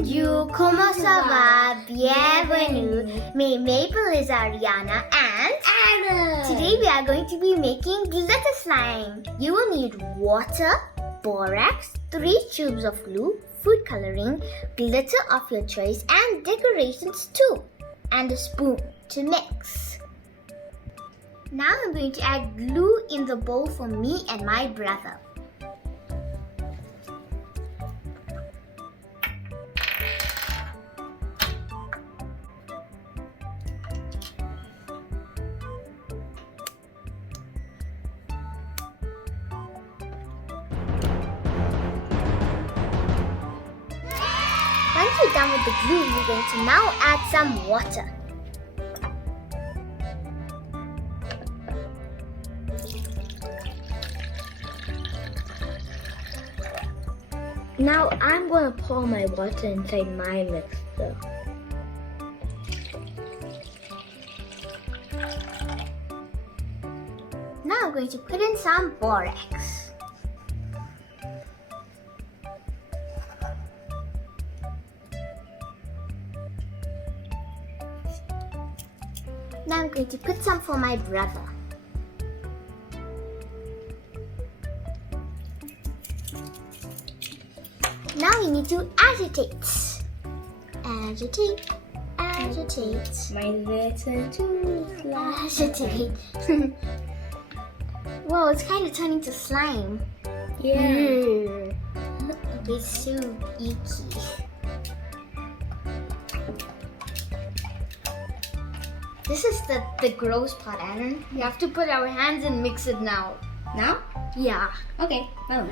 Bonjour, comment ça va? Bienvenue. My name is Arianna and Aron. today we are going to be making glitter slime. You will need water, borax, 3 tubes of glue, food coloring, glitter of your choice and decorations too, and a spoon to mix. Now I'm going to add glue in the bowl for me and my brother. Once you're done with the glue, you're going to now add some water. Now I'm going to pour my water inside my mixer. Now I'm going to put in some borax. Now I'm going to put some for my brother. Now we need to agitate. Agitate, agitate, My little too agitate. Whoa, it's kind of turning to slime. Yeah. It's so icky. This is the gross part, Aron. We have to put our hands and mix it now. Now? Yeah. Okay. Oh.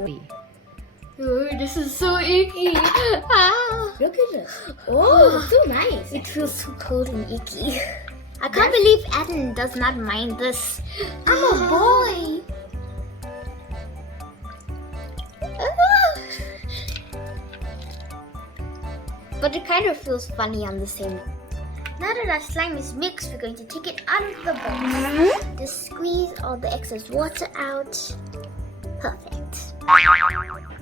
Okay. Oh, this is so icky. Ah. Look at this. Oh, it's so nice. It feels so cold and icky. I can't believe Aron does not mind this. I'm a boy. Ah. But it kind of feels funny on the same. Now that our slime is mixed, we're going to take it out of the box. Just squeeze all the excess water out. Perfect.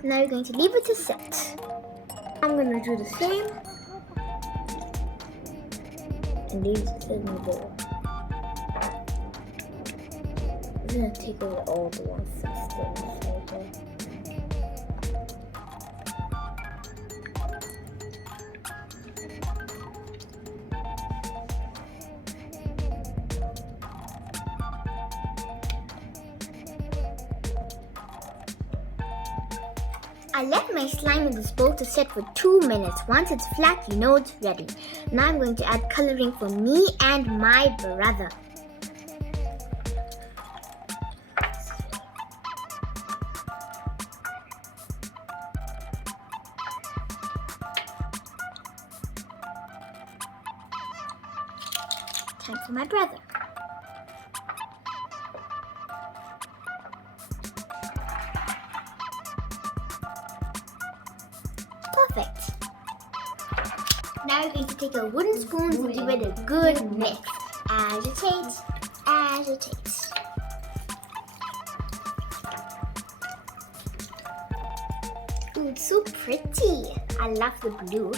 Now we're going to leave it to set. I'm going to do the same. And leave it in the bowl. I'm going to take away all the ones that's still inside there. I left my slime in this bowl to set for 2 minutes. Once it's flat, you know it's ready. Now I'm going to add coloring for me and my brother. Time for my brother. Perfect. Now we're going to take a wooden spoon and give it a good mix. Agitate, agitate. Ooh, it's so pretty. I love the blue.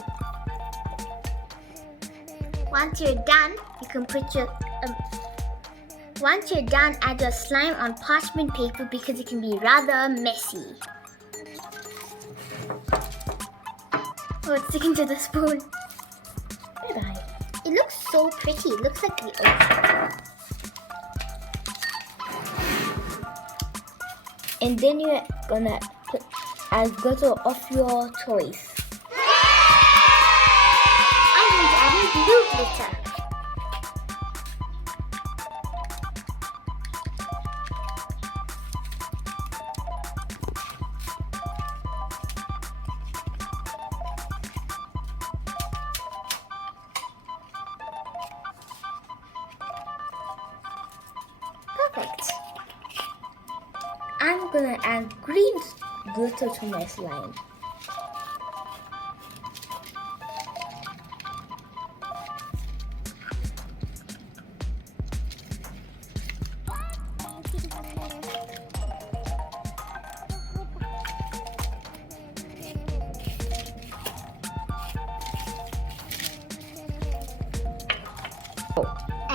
Once you're done, you can put your once you're done, add your slime on parchment paper because it can be rather messy. Oh, it's sticking to the spoon. Bye-bye. It looks so pretty. It looks like the ocean. And then you're going to put a glitter of your choice. I'm going to add in blue glitter. Perfect. I'm going to add green glitter to my slime.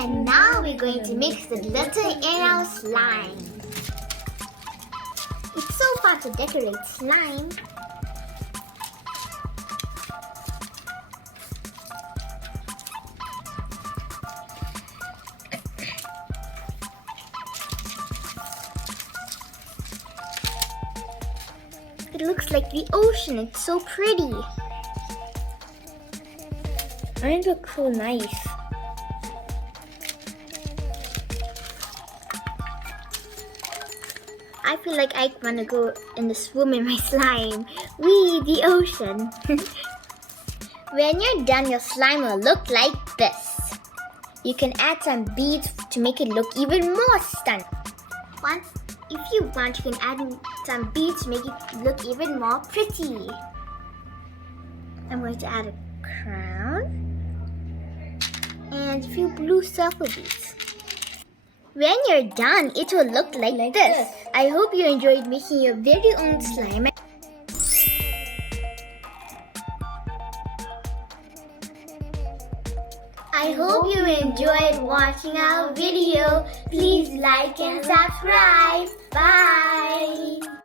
And now we're going to mix the glitter in our slime. It's so fun to decorate slime. It looks like the ocean. It's so pretty. Mine looks so nice. I feel like I want to go and swim in my slime. Wee, the ocean. When you're done, your slime will look like this. You can add some beads to make it look even more stunning. If you want, you can add some beads to make it look even more pretty. I'm going to add a crown and a few blue circle beads. When you're done, it will look like this. I hope you enjoyed making your very own slime. I hope you enjoyed watching our video. Please like and subscribe. Bye.